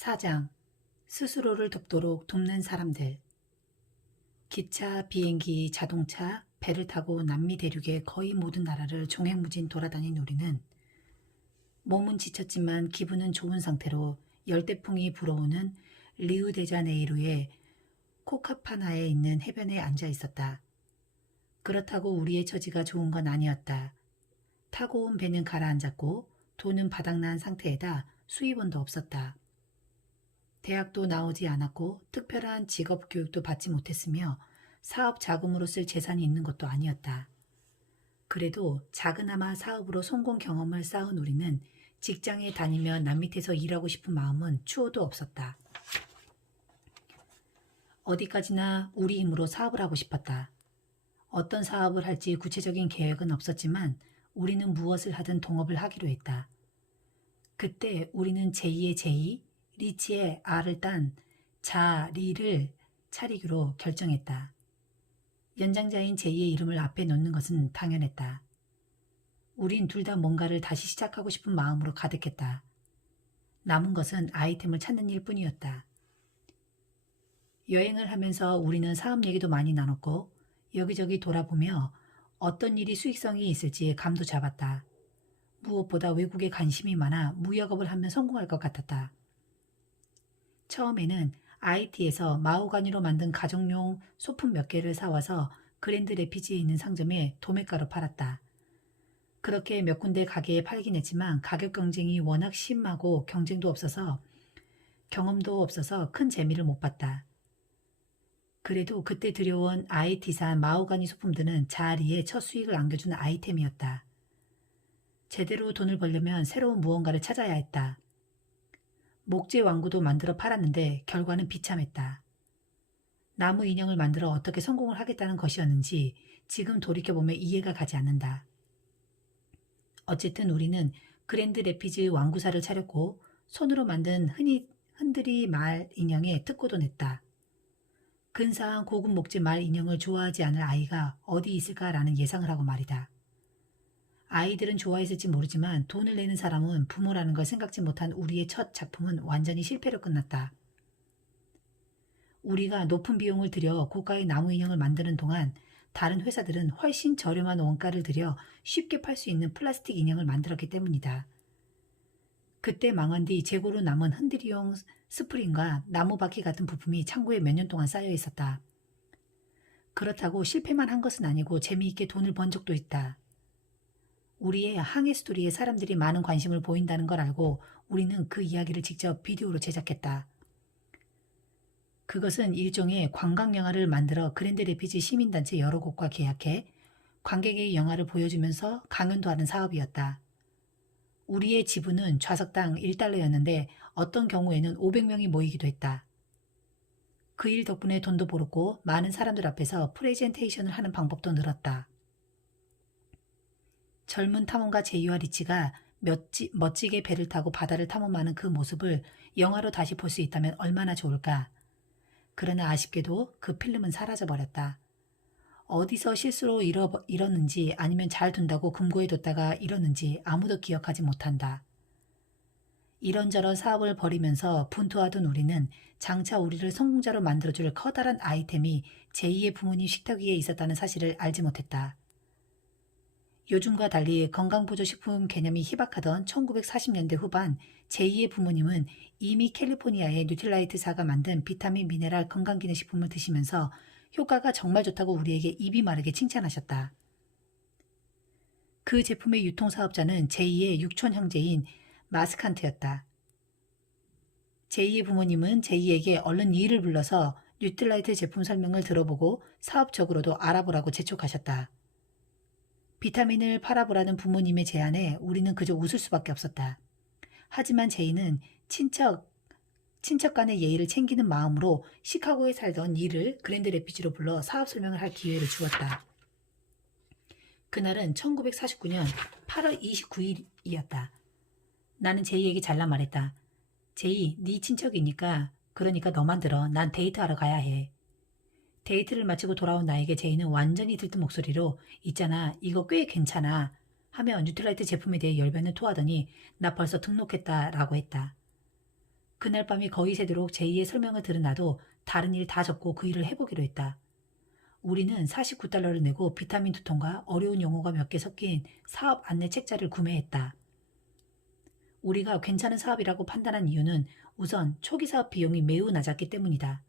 4장 스스로를 돕도록 돕는 사람들. 기차, 비행기, 자동차, 배를 타고 남미 대륙의 거의 모든 나라를 종횡무진 돌아다닌 우리는 몸은 지쳤지만 기분은 좋은 상태로 열대풍이 불어오는 리우데자네이루의 코카파나에 있는 해변에 앉아 있었다. 그렇다고 우리의 처지가 좋은 건 아니었다. 타고 온 배는 가라앉았고 돈은 바닥난 상태에다 수입원도 없었다. 대학도 나오지 않았고 특별한 직업 교육도 받지 못했으며 사업 자금으로 쓸 재산이 있는 것도 아니었다. 그래도 작으나마 사업으로 성공 경험을 쌓은 우리는 직장에 다니며 남밑에서 일하고 싶은 마음은 추호도 없었다. 어디까지나 우리 힘으로 사업을 하고 싶었다. 어떤 사업을 할지 구체적인 계획은 없었지만 우리는 무엇을 하든 동업을 하기로 했다. 그때 우리는 제2의 제2, 리치의 R을 딴 자리를 차리기로 결정했다. 연장자인 제2의 이름을 앞에 놓는 것은 당연했다. 우린 둘 다 뭔가를 다시 시작하고 싶은 마음으로 가득했다. 남은 것은 아이템을 찾는 일뿐이었다. 여행을 하면서 우리는 사업 얘기도 많이 나눴고 여기저기 돌아보며 어떤 일이 수익성이 있을지 감도 잡았다. 무엇보다 외국에 관심이 많아 무역업을 하면 성공할 것 같았다. 처음에는 IT에서 마호가니로 만든 가정용 소품 몇 개를 사와서 그랜드 레피지에 있는 상점에 도매가로 팔았다. 그렇게 몇 군데 가게에 팔긴 했지만 가격 경쟁이 워낙 심하고 경쟁도 없어서 경험도 없어서 큰 재미를 못 봤다. 그래도 그때 들여온 IT산 마호가니 소품들은 자리에 첫 수익을 안겨주는 아이템이었다. 제대로 돈을 벌려면 새로운 무언가를 찾아야 했다. 목재 왕구도 만들어 팔았는데 결과는 비참했다. 나무 인형을 만들어 어떻게 성공을 하겠다는 것이었는지 지금 돌이켜보면 이해가 가지 않는다. 어쨌든 우리는 그랜드 레피즈 왕구사를 차렸고 손으로 만든 흔들이 말 인형에 특고도 냈다. 근사한 고급 목재 말 인형을 좋아하지 않을 아이가 어디 있을까라는 예상을 하고 말이다. 아이들은 좋아했을지 모르지만 돈을 내는 사람은 부모라는 걸 생각지 못한 우리의 첫 작품은 완전히 실패로 끝났다. 우리가 높은 비용을 들여 고가의 나무 인형을 만드는 동안 다른 회사들은 훨씬 저렴한 원가를 들여 쉽게 팔 수 있는 플라스틱 인형을 만들었기 때문이다. 그때 망한 뒤 재고로 남은 흔들이용 스프링과 나무바퀴 같은 부품이 창고에 몇 년 동안 쌓여 있었다. 그렇다고 실패만 한 것은 아니고 재미있게 돈을 번 적도 있다. 우리의 항해 스토리에 사람들이 많은 관심을 보인다는 걸 알고 우리는 그 이야기를 직접 비디오로 제작했다. 그것은 일종의 관광 영화를 만들어 그랜드 레피지 시민단체 여러 곳과 계약해 관객에게 영화를 보여주면서 강연도 하는 사업이었다. 우리의 지분은 좌석당 1달러였는데 어떤 경우에는 500명이 모이기도 했다. 그 일 덕분에 돈도 벌었고 많은 사람들 앞에서 프레젠테이션을 하는 방법도 늘었다. 젊은 탐험가 제이와 리치가 멋지게 배를 타고 바다를 탐험하는 그 모습을 영화로 다시 볼 수 있다면 얼마나 좋을까. 그러나 아쉽게도 그 필름은 사라져버렸다. 어디서 실수로 잃었는지 아니면 잘 둔다고 금고에 뒀다가 잃었는지 아무도 기억하지 못한다. 이런저런 사업을 벌이면서 분투하던 우리는 장차 우리를 성공자로 만들어줄 커다란 아이템이 제2의 부모님 식탁 위에 있었다는 사실을 알지 못했다. 요즘과 달리 건강보조식품 개념이 희박하던 1940년대 후반 제2의 부모님은 이미 캘리포니아의 뉴트라이트사가 만든 비타민 미네랄 건강기능식품을 드시면서 효과가 정말 좋다고 우리에게 입이 마르게 칭찬하셨다. 그 제품의 유통사업자는 제2의 육촌 형제인 마스칸트였다. 제2의 부모님은 제2에게 얼른 이를 불러서 뉴트라이트 제품 설명을 들어보고 사업적으로도 알아보라고 재촉하셨다. 비타민을 팔아보라는 부모님의 제안에 우리는 그저 웃을 수밖에 없었다. 하지만 제이는 친척 간의 예의를 챙기는 마음으로 시카고에 살던 이를 그랜드 레피지로 불러 사업 설명을 할 기회를 주었다. 그날은 1949년 8월 29일이었다. 나는 제이에게 잘라 말했다. 제이, 네 친척이니까 그러니까 너만 들어. 난 데이트하러 가야 해. 데이트를 마치고 돌아온 나에게 제이는 완전히 들뜬 목소리로 있잖아, 이거 꽤 괜찮아 하며 뉴트라이트 제품에 대해 열변을 토하더니 나 벌써 등록했다 라고 했다. 그날 밤이 거의 새도록 제이의 설명을 들은 나도 다른 일 다 접고 그 일을 해보기로 했다. 우리는 49달러를 내고 비타민 2통과 어려운 용어가 몇 개 섞인 사업 안내 책자를 구매했다. 우리가 괜찮은 사업이라고 판단한 이유는 우선 초기 사업 비용이 매우 낮았기 때문이다.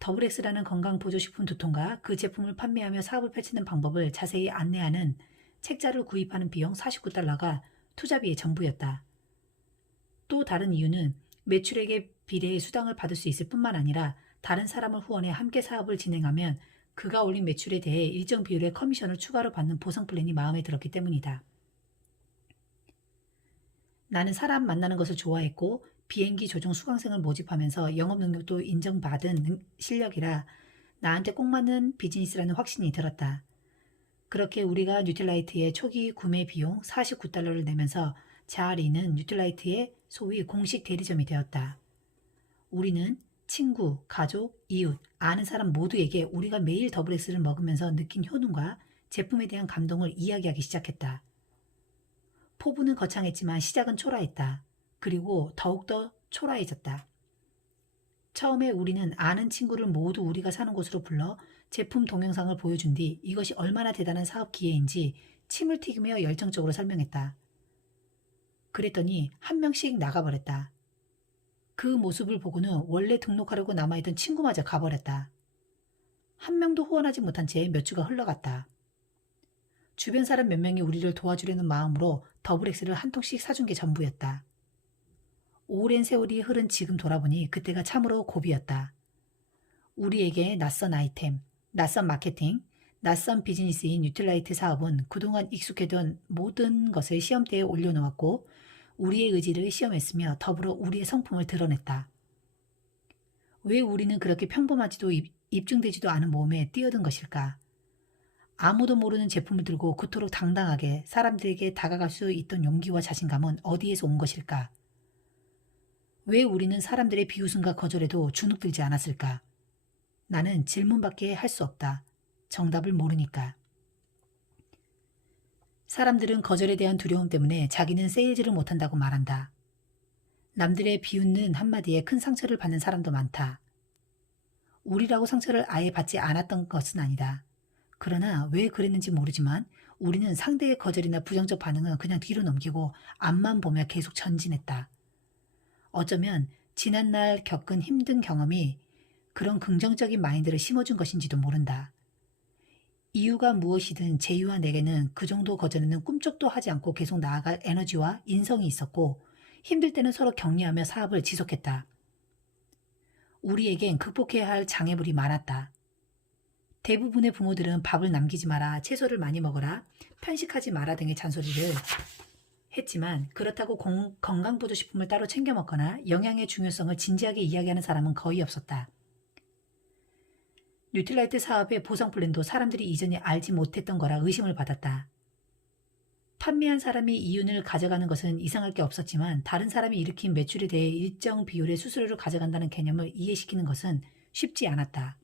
더블엑스라는 건강보조식품 2통과 그 제품을 판매하며 사업을 펼치는 방법을 자세히 안내하는 책자를 구입하는 비용 49달러가 투자비의 전부였다. 또 다른 이유는 매출액에 비례해 수당을 받을 수 있을 뿐만 아니라 다른 사람을 후원해 함께 사업을 진행하면 그가 올린 매출에 대해 일정 비율의 커미션을 추가로 받는 보상 플랜이 마음에 들었기 때문이다. 나는 사람 만나는 것을 좋아했고 비행기 조종 수강생을 모집하면서 영업 능력도 인정받은 실력이라 나한테 꼭 맞는 비즈니스라는 확신이 들었다. 그렇게 우리가 뉴틸라이트의 초기 구매 비용 49달러를 내면서 자아리는 뉴틸라이트의 소위 공식 대리점이 되었다. 우리는 친구, 가족, 이웃, 아는 사람 모두에게 우리가 매일 더블엑스를 먹으면서 느낀 효능과 제품에 대한 감동을 이야기하기 시작했다. 포부는 거창했지만 시작은 초라했다. 그리고 더욱더 초라해졌다. 처음에 우리는 아는 친구를 모두 우리가 사는 곳으로 불러 제품 동영상을 보여준 뒤 이것이 얼마나 대단한 사업 기회인지 침을 튀기며 열정적으로 설명했다. 그랬더니 한 명씩 나가버렸다. 그 모습을 보고는 원래 등록하려고 남아있던 친구마저 가버렸다. 한 명도 후원하지 못한 채 몇 주가 흘러갔다. 주변 사람 몇 명이 우리를 도와주려는 마음으로 더블엑스를 한 통씩 사준 게 전부였다. 오랜 세월이 흐른 지금 돌아보니 그때가 참으로 고비였다. 우리에게 낯선 아이템, 낯선 마케팅, 낯선 비즈니스인 뉴틸라이트 사업은 그동안 익숙해던 모든 것을 시험대에 올려놓았고 우리의 의지를 시험했으며 더불어 우리의 성품을 드러냈다. 왜 우리는 그렇게 평범하지도 입증되지도 않은 모험에 뛰어든 것일까? 아무도 모르는 제품을 들고 그토록 당당하게 사람들에게 다가갈 수 있던 용기와 자신감은 어디에서 온 것일까? 왜 우리는 사람들의 비웃음과 거절에도 주눅들지 않았을까? 나는 질문밖에 할 수 없다. 정답을 모르니까. 사람들은 거절에 대한 두려움 때문에 자기는 세일즈를 못한다고 말한다. 남들의 비웃는 한마디에 큰 상처를 받는 사람도 많다. 우리라고 상처를 아예 받지 않았던 것은 아니다. 그러나 왜 그랬는지 모르지만 우리는 상대의 거절이나 부정적 반응은 그냥 뒤로 넘기고 앞만 보며 계속 전진했다. 어쩌면 지난날 겪은 힘든 경험이 그런 긍정적인 마인드를 심어준 것인지도 모른다. 이유가 무엇이든 제이와 내게는 그 정도 거절에는 꿈쩍도 하지 않고 계속 나아갈 에너지와 인성이 있었고 힘들 때는 서로 격려하며 사업을 지속했다. 우리에겐 극복해야 할 장애물이 많았다. 대부분의 부모들은 밥을 남기지 마라, 채소를 많이 먹어라, 편식하지 마라 등의 잔소리를 했지만 그렇다고 건강보조식품을 따로 챙겨 먹거나 영양의 중요성을 진지하게 이야기하는 사람은 거의 없었다. 뉴틸라이트 사업의 보상 플랜도 사람들이 이전에 알지 못했던 거라 의심을 받았다. 판매한 사람이 이윤을 가져가는 것은 이상할 게 없었지만 다른 사람이 일으킨 매출에 대해 일정 비율의 수수료를 가져간다는 개념을 이해시키는 것은 쉽지 않았다.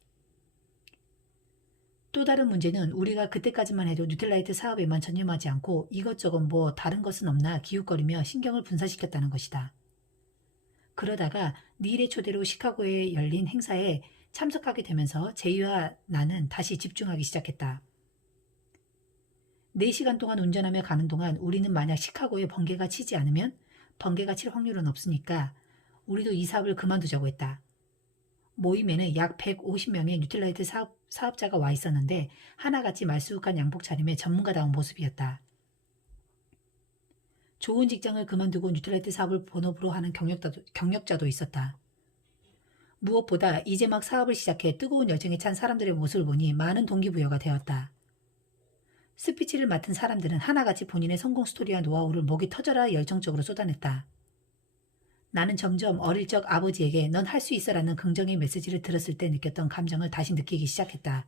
또 다른 문제는 우리가 그때까지만 해도 뉴틸라이트 사업에만 전념하지 않고 이것저것 뭐 다른 것은 없나 기웃거리며 신경을 분산시켰다는 것이다. 그러다가 닐의 초대로 시카고에 열린 행사에 참석하게 되면서 제이와 나는 다시 집중하기 시작했다. 4시간 동안 운전하며 가는 동안 우리는 만약 시카고에 번개가 치지 않으면 번개가 칠 확률은 없으니까 우리도 이 사업을 그만두자고 했다. 모임에는 약 150명의 뉴틸라이트 사업자가 와 있었는데 하나같이 말쑥한 양복 차림의 전문가다운 모습이었다. 좋은 직장을 그만두고 뉴틸라이트 사업을 본업으로 하는 경력자도 있었다. 무엇보다 이제 막 사업을 시작해 뜨거운 열정에 찬 사람들의 모습을 보니 많은 동기부여가 되었다. 스피치를 맡은 사람들은 하나같이 본인의 성공 스토리와 노하우를 목이 터져라 열정적으로 쏟아냈다. 나는 점점 어릴 적 아버지에게 넌 할 수 있어라는 긍정의 메시지를 들었을 때 느꼈던 감정을 다시 느끼기 시작했다.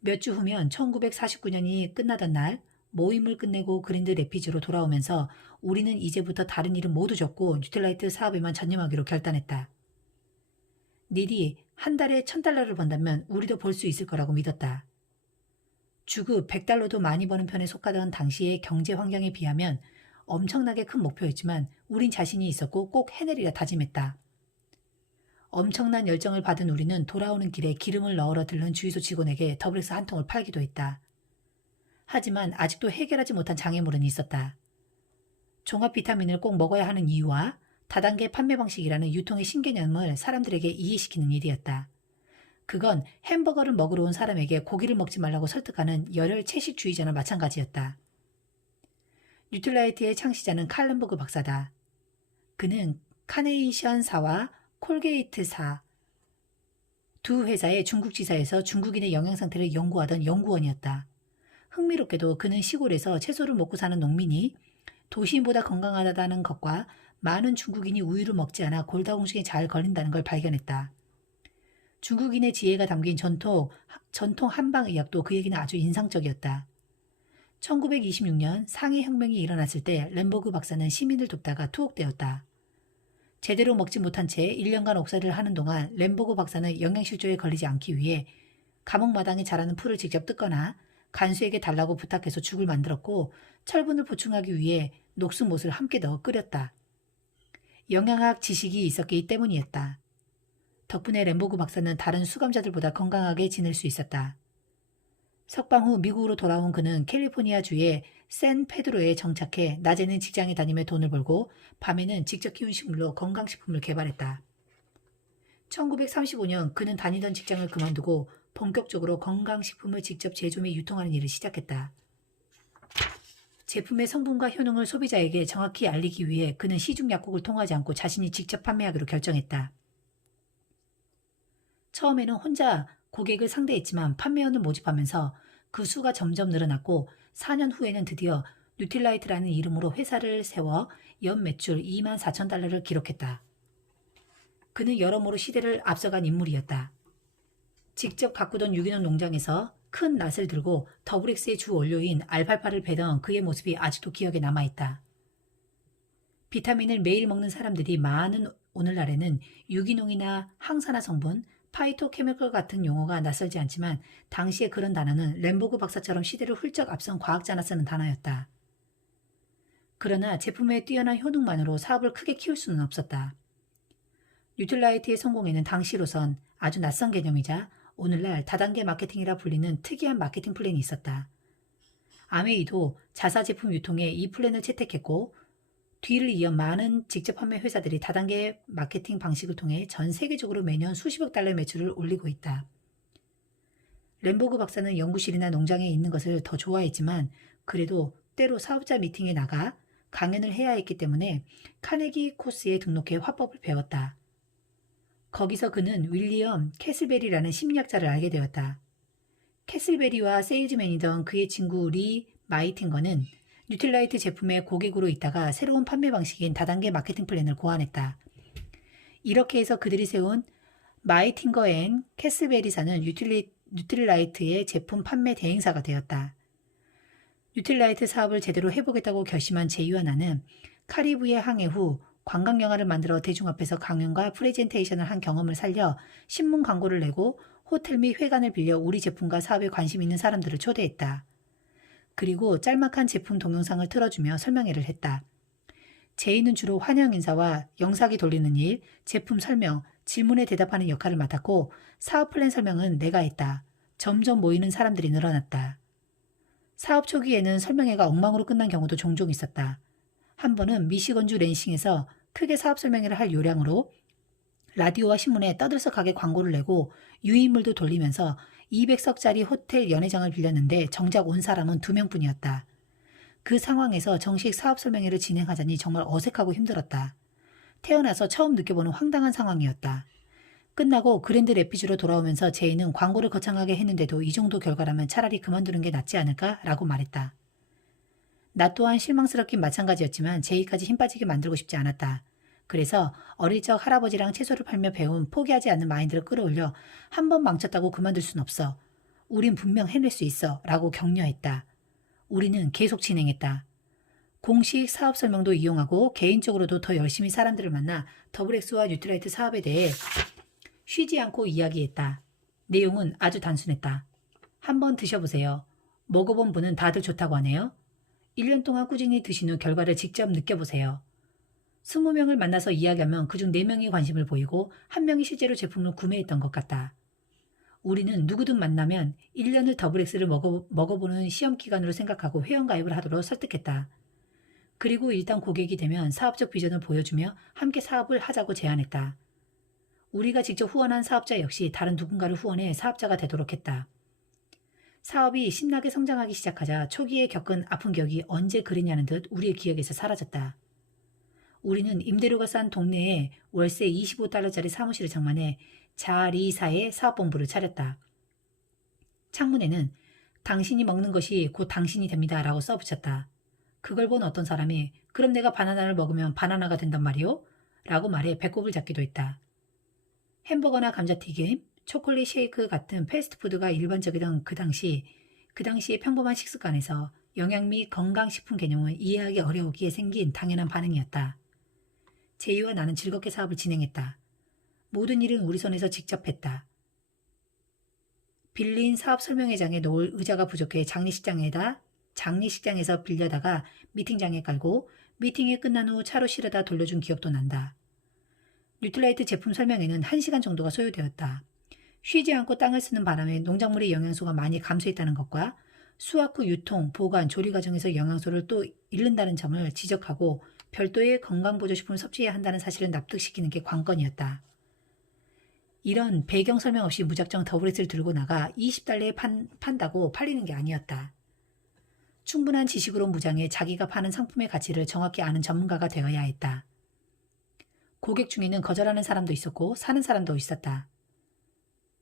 몇 주 후면 1949년이 끝나던 날 모임을 끝내고 그랜드 레피즈로 돌아오면서 우리는 이제부터 다른 일은 모두 접고 뉴틸라이트 사업에만 전념하기로 결단했다. 닐이 한 달에 $1,000를 번다면 우리도 벌 수 있을 거라고 믿었다. 주급 $100도 많이 버는 편에 속하던 당시의 경제 환경에 비하면 엄청나게 큰 목표였지만 우린 자신이 있었고 꼭 해내리라 다짐했다. 엄청난 열정을 받은 우리는 돌아오는 길에 기름을 넣으러 들른 주유소 직원에게 더블엑스 한 통을 팔기도 했다. 하지만 아직도 해결하지 못한 장애물은 있었다. 종합 비타민을 꼭 먹어야 하는 이유와 다단계 판매 방식이라는 유통의 신개념을 사람들에게 이해시키는 일이었다. 그건 햄버거를 먹으러 온 사람에게 고기를 먹지 말라고 설득하는 열혈 채식주의자나 마찬가지였다. 뉴트라이트의 창시자는 칼렌버그 박사다. 그는 카네이션사와 콜게이트사 두 회사의 중국 지사에서 중국인의 영양 상태를 연구하던 연구원이었다. 흥미롭게도 그는 시골에서 채소를 먹고 사는 농민이 도시인보다 건강하다는 것과 많은 중국인이 우유를 먹지 않아 골다공증에 잘 걸린다는 걸 발견했다. 중국인의 지혜가 담긴 전통 한방의학도 그에게는 아주 인상적이었다. 1926년 상해혁명이 일어났을 때 램버그 박사는 시민을 돕다가 투옥되었다. 제대로 먹지 못한 채 1년간 옥살이를 하는 동안 램버그 박사는 영양실조에 걸리지 않기 위해 감옥마당에 자라는 풀을 직접 뜯거나 간수에게 달라고 부탁해서 죽을 만들었고 철분을 보충하기 위해 녹수못을 함께 넣어 끓였다. 영양학 지식이 있었기 때문이었다. 덕분에 램버그 박사는 다른 수감자들보다 건강하게 지낼 수 있었다. 석방 후 미국으로 돌아온 그는 캘리포니아주의 샌페드로에 정착해 낮에는 직장에 다니며 돈을 벌고 밤에는 직접 키운 식물로 건강식품을 개발했다. 1935년 그는 다니던 직장을 그만두고 본격적으로 건강식품을 직접 제조 및 유통하는 일을 시작했다. 제품의 성분과 효능을 소비자에게 정확히 알리기 위해 그는 시중 약국을 통하지 않고 자신이 직접 판매하기로 결정했다. 처음에는 혼자 고객을 상대했지만 판매원을 모집하면서 그 수가 점점 늘어났고 4년 후에는 드디어 뉴틸라이트라는 이름으로 회사를 세워 연 매출 24,000달러를 기록했다. 그는 여러모로 시대를 앞서간 인물이었다. 직접 가꾸던 유기농 농장에서 큰 낫을 들고 더블엑스의 주 원료인 알팔파를 베던 그의 모습이 아직도 기억에 남아있다. 비타민을 매일 먹는 사람들이 많은 오늘날에는 유기농이나 항산화 성분, 파이토케미컬 같은 용어가 낯설지 않지만 당시에 그런 단어는 램버그 박사처럼 시대를 훌쩍 앞선 과학자나 쓰는 단어였다. 그러나 제품의 뛰어난 효능만으로 사업을 크게 키울 수는 없었다. 뉴틸라이트의 성공에는 당시로선 아주 낯선 개념이자 오늘날 다단계 마케팅이라 불리는 특이한 마케팅 플랜이 있었다. 아메이도 자사 제품 유통에 이 플랜을 채택했고 뒤를 이어 많은 직접 판매 회사들이 다단계 마케팅 방식을 통해 전 세계적으로 매년 수십억 달러의 매출을 올리고 있다. 램버그 박사는 연구실이나 농장에 있는 것을 더 좋아했지만 그래도 때로 사업자 미팅에 나가 강연을 해야 했기 때문에 카네기 코스에 등록해 화법을 배웠다. 거기서 그는 윌리엄 캐슬베리라는 심리학자를 알게 되었다. 캐슬베리와 세일즈맨이던 그의 친구 리 마이팅거는 뉴틸라이트 제품의 고객으로 있다가 새로운 판매 방식인 다단계 마케팅 플랜을 고안했다. 이렇게 해서 그들이 세운 마이팅거 앤 캐슬베리사는 뉴틸라이트의 제품 판매 대행사가 되었다. 뉴틸라이트 사업을 제대로 해보겠다고 결심한 제이와 나는 카리브해 항해 후 관광 영화를 만들어 대중 앞에서 강연과 프레젠테이션을 한 경험을 살려 신문 광고를 내고 호텔 및 회관을 빌려 우리 제품과 사업에 관심 있는 사람들을 초대했다. 그리고 짤막한 제품 동영상을 틀어주며 설명회를 했다. 제이는 주로 환영 인사와 영상이 돌리는 일, 제품 설명, 질문에 대답하는 역할을 맡았고 사업 플랜 설명은 내가 했다. 점점 모이는 사람들이 늘어났다. 사업 초기에는 설명회가 엉망으로 끝난 경우도 종종 있었다. 한 번은 미시건주 랜싱에서 크게 사업 설명회를 할 요량으로 라디오와 신문에 떠들썩하게 광고를 내고 유인물도 돌리면서 200석짜리 호텔 연회장을 빌렸는데 정작 온 사람은 2명뿐이었다. 그 상황에서 정식 사업 설명회를 진행하자니 정말 어색하고 힘들었다. 태어나서 처음 느껴보는 황당한 상황이었다. 끝나고 그랜드 레피지로 돌아오면서 제이는 광고를 거창하게 했는데도 이 정도 결과라면 차라리 그만두는 게 낫지 않을까? 라고 말했다. 나 또한 실망스럽긴 마찬가지였지만 제이까지 힘 빠지게 만들고 싶지 않았다. 그래서 어릴 적 할아버지랑 채소를 팔며 배운 포기하지 않는 마인드를 끌어올려 한 번 망쳤다고 그만둘 순 없어. 우린 분명 해낼 수 있어. 라고 격려했다. 우리는 계속 진행했다. 공식 사업 설명도 이용하고 개인적으로도 더 열심히 사람들을 만나 더블엑스와 뉴트라이트 사업에 대해 쉬지 않고 이야기했다. 내용은 아주 단순했다. 한번 드셔보세요. 먹어본 분은 다들 좋다고 하네요. 1년 동안 꾸준히 드신 후 결과를 직접 느껴보세요. 20명을 만나서 이야기하면 그중 4명이 관심을 보이고 1명이 실제로 제품을 구매했던 것 같다. 우리는 누구든 만나면 1년을 더블엑스를 먹어보는 시험기간으로 생각하고 회원가입을 하도록 설득했다. 그리고 일단 고객이 되면 사업적 비전을 보여주며 함께 사업을 하자고 제안했다. 우리가 직접 후원한 사업자 역시 다른 누군가를 후원해 사업자가 되도록 했다. 사업이 신나게 성장하기 시작하자 초기에 겪은 아픈 기억이 언제 그랬냐는 듯 우리의 기억에서 사라졌다. 우리는 임대료가 싼 동네에 월세 $25짜리 사무실을 장만해 자리사의 사업본부를 차렸다. 창문에는 당신이 먹는 것이 곧 당신이 됩니다 라고 써붙였다. 그걸 본 어떤 사람이 그럼 내가 바나나를 먹으면 바나나가 된단 말이오? 라고 말해 배꼽을 잡기도 했다. 햄버거나 감자튀김, 초콜릿 쉐이크 같은 패스트푸드가 일반적이던 그 당시의 평범한 식습관에서 영양 및 건강식품 개념은 이해하기 어려우기에 생긴 당연한 반응이었다. 제이와 나는 즐겁게 사업을 진행했다. 모든 일은 우리 손에서 직접 했다. 빌린 사업 설명회장에 놓을 의자가 부족해 장례식장에서 빌려다가 미팅장에 깔고 미팅이 끝난 후 차로 실어다 돌려준 기억도 난다. 뉴트라이트 제품 설명회는 1시간 정도가 소요되었다. 쉬지 않고 땅을 쓰는 바람에 농작물의 영양소가 많이 감소했다는 것과 수확 후 유통, 보관, 조리 과정에서 영양소를 또 잃는다는 점을 지적하고 별도의 건강보조식품을 섭취해야 한다는 사실을 납득시키는 게 관건이었다. 이런 배경 설명 없이 무작정 더블엑스를 들고 나가 $20에 판다고 팔리는 게 아니었다. 충분한 지식으로 무장해 자기가 파는 상품의 가치를 정확히 아는 전문가가 되어야 했다. 고객 중에는 거절하는 사람도 있었고 사는 사람도 있었다.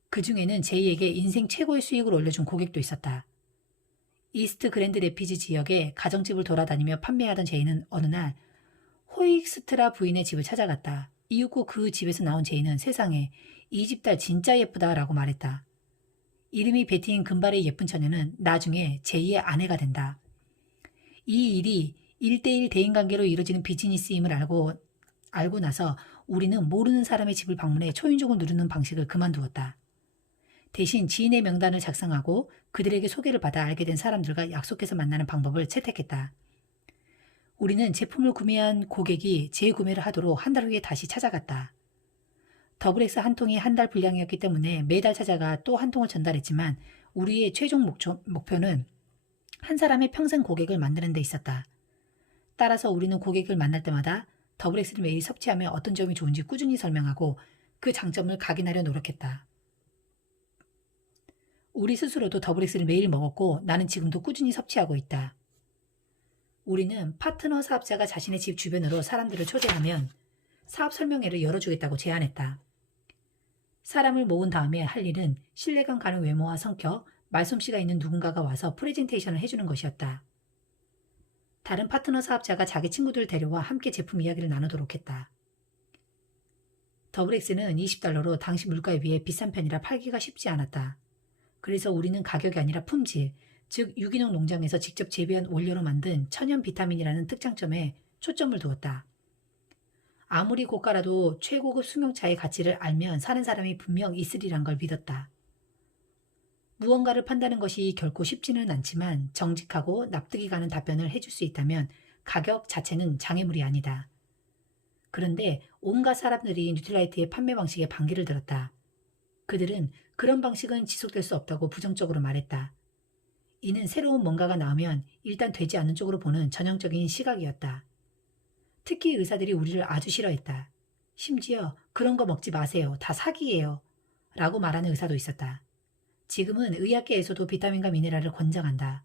그 중에는 제이에게 인생 최고의 수익을 올려준 고객도 있었다. 이스트 그랜드 레피지 지역의 가정집을 돌아다니며 판매하던 제이는 어느 날 호익스트라 부인의 집을 찾아갔다. 이윽고 그 집에서 나온 제이는 세상에 이 집 딸 진짜 예쁘다 라고 말했다. 이름이 베티인 금발의 예쁜 처녀는 나중에 제이의 아내가 된다. 이 일이 1대1 대인관계로 이루어지는 비즈니스임을 알고 나서 우리는 모르는 사람의 집을 방문해 초인종을 누르는 방식을 그만두었다. 대신 지인의 명단을 작성하고 그들에게 소개를 받아 알게 된 사람들과 약속해서 만나는 방법을 채택했다. 우리는 제품을 구매한 고객이 재구매를 하도록 한 달 후에 다시 찾아갔다. 더블엑스 한 통이 한 달 분량이었기 때문에 매달 찾아가 또 한 통을 전달했지만 우리의 최종 목표는 한 사람의 평생 고객을 만드는 데 있었다. 따라서 우리는 고객을 만날 때마다 더블엑스를 매일 섭취하며 어떤 점이 좋은지 꾸준히 설명하고 그 장점을 각인하려 노력했다. 우리 스스로도 더블엑스를 매일 먹었고 나는 지금도 꾸준히 섭취하고 있다. 우리는 파트너 사업자가 자신의 집 주변으로 사람들을 초대하면 사업 설명회를 열어주겠다고 제안했다. 사람을 모은 다음에 할 일은 신뢰감 가는 외모와 성격, 말솜씨가 있는 누군가가 와서 프레젠테이션을 해주는 것이었다. 다른 파트너 사업자가 자기 친구들을 데려와 함께 제품 이야기를 나누도록 했다. 더블엑스는 $20로 당시 물가에 비해 비싼 편이라 팔기가 쉽지 않았다. 그래서 우리는 가격이 아니라 품질, 즉 유기농 농장에서 직접 재배한 원료로 만든 천연 비타민이라는 특장점에 초점을 두었다. 아무리 고가라도 최고급 승용차의 가치를 알면 사는 사람이 분명 있으리란 걸 믿었다. 무언가를 판다는 것이 결코 쉽지는 않지만 정직하고 납득이 가는 답변을 해줄 수 있다면 가격 자체는 장애물이 아니다. 그런데 온갖 사람들이 뉴트라이트의 판매 방식에 반기를 들었다. 그들은 그런 방식은 지속될 수 없다고 부정적으로 말했다. 이는 새로운 뭔가가 나오면 일단 되지 않는 쪽으로 보는 전형적인 시각이었다. 특히 의사들이 우리를 아주 싫어했다. 심지어 그런 거 먹지 마세요. 다 사기예요. 라고 말하는 의사도 있었다. 지금은 의학계에서도 비타민과 미네랄을 권장한다.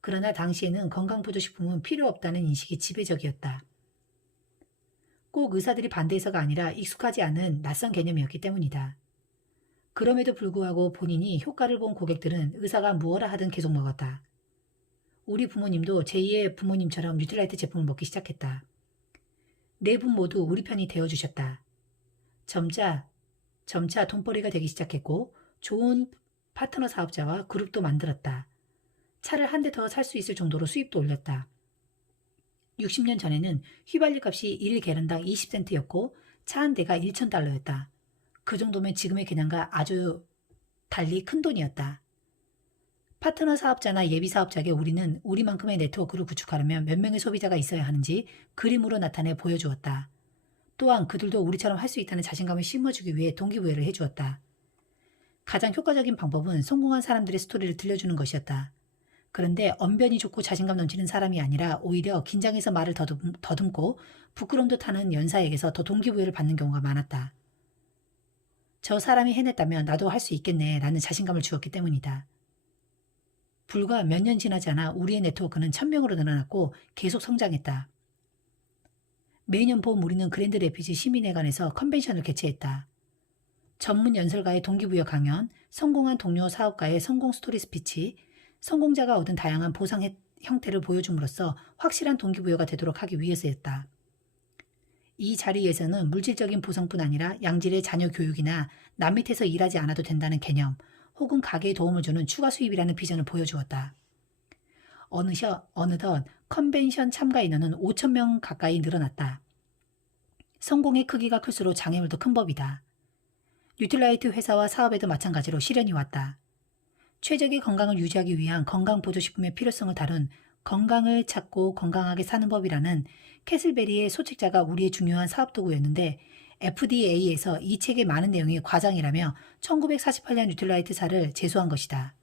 그러나 당시에는 건강보조식품은 필요 없다는 인식이 지배적이었다. 꼭 의사들이 반대해서가 아니라 익숙하지 않은 낯선 개념이었기 때문이다. 그럼에도 불구하고 본인이 효과를 본 고객들은 의사가 무엇라 하든 계속 먹었다. 우리 부모님도 제2의 부모님처럼 뉴트라이트 제품을 먹기 시작했다. 네 분 모두 우리 편이 되어주셨다. 점차 돈벌이가 되기 시작했고 좋은 파트너 사업자와 그룹도 만들었다. 차를 한 대 더 살 수 있을 정도로 수입도 올렸다. 60년 전에는 휘발유 값이 1g당 20센트였고 차 한 대가 $1,000였다. 그 정도면 지금의 개념과 아주 달리 큰 돈이었다. 파트너 사업자나 예비 사업자에게 우리는 우리만큼의 네트워크를 구축하려면 몇 명의 소비자가 있어야 하는지 그림으로 나타내 보여주었다. 또한 그들도 우리처럼 할 수 있다는 자신감을 심어주기 위해 동기부여를 해주었다. 가장 효과적인 방법은 성공한 사람들의 스토리를 들려주는 것이었다. 그런데 언변이 좋고 자신감 넘치는 사람이 아니라 오히려 긴장해서 말을 더듬고 부끄럼도 타는 연사에게서 더 동기부여를 받는 경우가 많았다. 저 사람이 해냈다면 나도 할 수 있겠네 라는 자신감을 주었기 때문이다. 불과 몇 년 지나지 않아 우리의 네트워크는 1000명으로 늘어났고 계속 성장했다. 매년 봄 우리는 그랜드 레피지 시민회관에서 컨벤션을 개최했다. 전문 연설가의 동기부여 강연, 성공한 동료 사업가의 성공 스토리 스피치, 성공자가 얻은 다양한 보상 형태를 보여줌으로써 확실한 동기부여가 되도록 하기 위해서였다. 이 자리에서는 물질적인 보상뿐 아니라 양질의 자녀 교육이나 남 밑에서 일하지 않아도 된다는 개념, 혹은 가게에 도움을 주는 추가 수입이라는 비전을 보여주었다. 어느덧 컨벤션 참가 인원은 5,000명 가까이 늘어났다. 성공의 크기가 클수록 장애물도 큰 법이다. 뉴트라이트 회사와 사업에도 마찬가지로 시련이 왔다. 최적의 건강을 유지하기 위한 건강보조식품의 필요성을 다룬 건강을 찾고 건강하게 사는 법이라는 캐슬베리의 소책자가 우리의 중요한 사업도구였는데 FDA에서 이 책의 많은 내용이 과장이라며 1948년 뉴트라이트사를 제소한 것이다.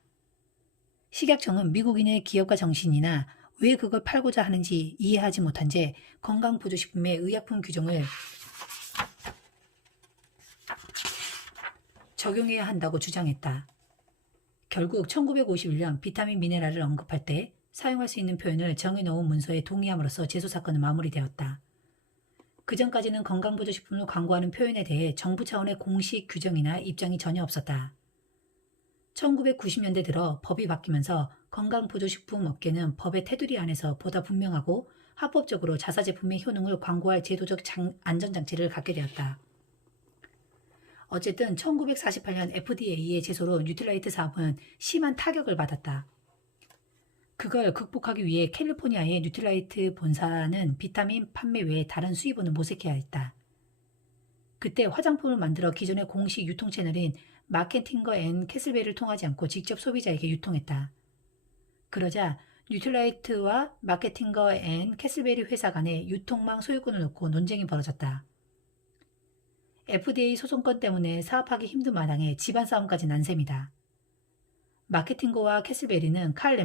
식약청은 미국인의 기업가 정신이나 왜 그걸 팔고자 하는지 이해하지 못한 채 건강보조식품의 의약품 규정을 적용해야 한다고 주장했다. 결국 1951년 비타민 미네랄을 언급할 때 사용할 수 있는 표현을 정해놓은 문서에 동의함으로써 제소 사건은 마무리되었다. 그전까지는 건강보조식품을 광고하는 표현에 대해 정부 차원의 공식 규정이나 입장이 전혀 없었다. 1990년대 들어 법이 바뀌면서 건강보조식품 업계는 법의 테두리 안에서 보다 분명하고 합법적으로 자사제품의 효능을 광고할 제도적 안전장치를 갖게 되었다. 어쨌든 1948년 FDA의 제소로 뉴트라이트 사업은 심한 타격을 받았다. 그걸 극복하기 위해 캘리포니아의 뉴트라이트 본사는 비타민 판매 외에 다른 수입원을 모색해야 했다. 그때 화장품을 만들어 기존의 공식 유통 채널인 마케팅거 앤 캐슬베리를 통하지 않고 직접 소비자에게 유통했다. 그러자 뉴트라이트와 마케팅거 앤 캐슬베리 회사 간에 유통망 소유권을 놓고 논쟁이 벌어졌다. FDA 소송건 때문에 사업하기 힘든 마당에 집안 싸움까지 난 셈이다. 마케팅거와 캐슬베리는 칼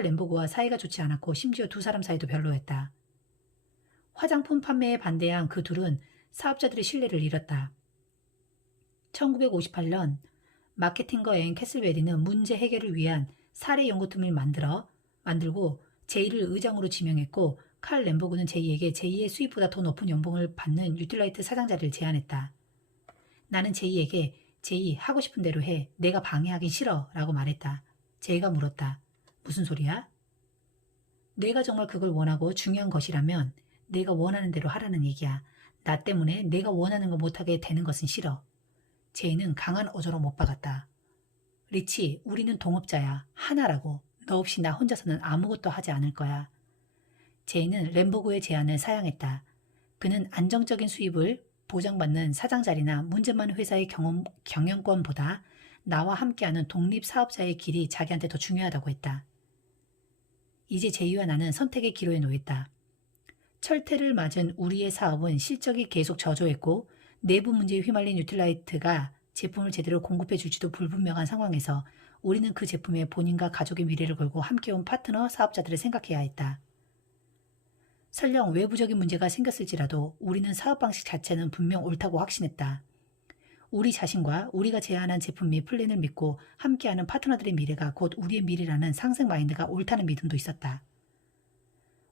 램보그와 사이가 좋지 않았고 심지어 두 사람 사이도 별로였다. 화장품 판매에 반대한 그 둘은 사업자들의 신뢰를 잃었다. 1958년 마케팅거 앤 캐슬베리는 문제 해결을 위한 사례 연구팀을 만들고 제이를 의장으로 지명했고 칼 램보그는 제이에게 제이의 수입보다 더 높은 연봉을 받는 뉴트라이트 사장 자리를 제안했다. 나는 제이에게 제이 하고 싶은 대로 해. 내가 방해하긴 싫어 라고 말했다. 제이가 물었다. 무슨 소리야? 내가 정말 그걸 원하고 중요한 것이라면 내가 원하는 대로 하라는 얘기야. 나 때문에 내가 원하는 거 못하게 되는 것은 싫어. 제이는 강한 어조로 못 박았다. 리치, 우리는 동업자야. 하나라고. 너 없이 나 혼자서는 아무것도 하지 않을 거야. 제이는 램보그의 제안을 사양했다. 그는 안정적인 수입을 보장받는 사장 자리나 문제 많은 회사의 경영권보다 나와 함께하는 독립사업자의 길이 자기한테 더 중요하다고 했다. 이제 제이와 나는 선택의 기로에 놓였다. 철퇴를 맞은 우리의 사업은 실적이 계속 저조했고 내부 문제에 휘말린 뉴트라이트가 제품을 제대로 공급해 줄지도 불분명한 상황에서 우리는 그 제품에 본인과 가족의 미래를 걸고 함께온 파트너 사업자들을 생각해야 했다. 설령 외부적인 문제가 생겼을지라도 우리는 사업 방식 자체는 분명 옳다고 확신했다. 우리 자신과 우리가 제안한 제품 및 플랜을 믿고 함께하는 파트너들의 미래가 곧 우리의 미래라는 상생 마인드가 옳다는 믿음도 있었다.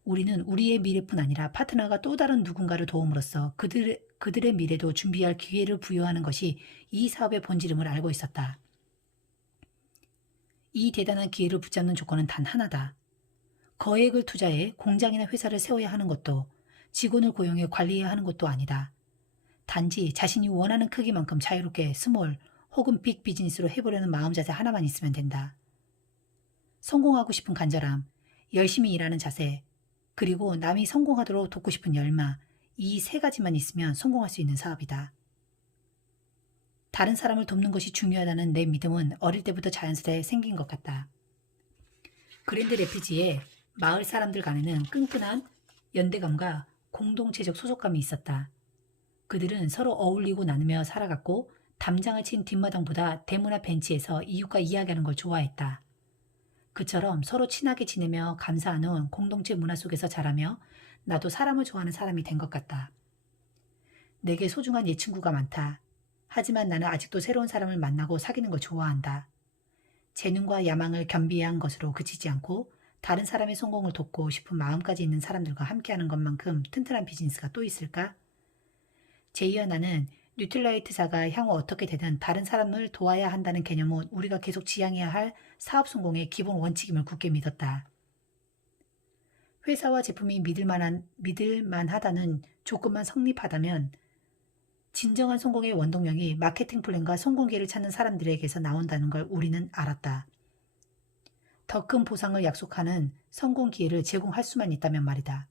우리는 우리의 미래뿐 아니라 파트너가 또 다른 누군가를 도움으로써 그들의 미래도 준비할 기회를 부여하는 것이 이 사업의 본질임을 알고 있었다. 이 대단한 기회를 붙잡는 조건은 단 하나다. 거액을 투자해 공장이나 회사를 세워야 하는 것도 직원을 고용해 관리해야 하는 것도 아니다. 단지 자신이 원하는 크기만큼 자유롭게 스몰 혹은 빅 비즈니스로 해보려는 마음 자세 하나만 있으면 된다. 성공하고 싶은 간절함, 열심히 일하는 자세, 그리고 남이 성공하도록 돕고 싶은 열마, 이 세 가지만 있으면 성공할 수 있는 사업이다. 다른 사람을 돕는 것이 중요하다는 내 믿음은 어릴 때부터 자연스레 생긴 것 같다. 그랜드 레피지에 마을 사람들 간에는 끈끈한 연대감과 공동체적 소속감이 있었다. 그들은 서로 어울리고 나누며 살아갔고 담장을 친 뒷마당보다 대문 앞 벤치에서 이웃과 이야기하는 걸 좋아했다. 그처럼 서로 친하게 지내며 감사하는 공동체 문화 속에서 자라며 나도 사람을 좋아하는 사람이 된 것 같다. 내게 소중한 옛 친구가 많다. 하지만 나는 아직도 새로운 사람을 만나고 사귀는 걸 좋아한다. 재능과 야망을 겸비한 것으로 그치지 않고 다른 사람의 성공을 돕고 싶은 마음까지 있는 사람들과 함께하는 것만큼 튼튼한 비즈니스가 또 있을까? 제이와 나는 뉴트라이트사가 향후 어떻게 되든 다른 사람을 도와야 한다는 개념은 우리가 계속 지향해야 할 사업 성공의 기본 원칙임을 굳게 믿었다. 회사와 제품이 믿을만하다는 조건만 성립하다면 진정한 성공의 원동력이 마케팅 플랜과 성공 기회를 찾는 사람들에게서 나온다는 걸 우리는 알았다. 더 큰 보상을 약속하는 성공 기회를 제공할 수만 있다면 말이다.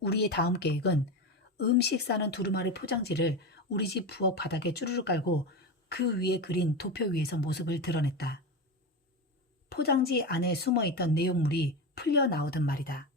우리의 다음 계획은 음식 싸는 두루마리 포장지를 우리 집 부엌 바닥에 쭈르르 깔고 그 위에 그린 도표 위에서 모습을 드러냈다. 포장지 안에 숨어있던 내용물이 풀려 나오던 말이다.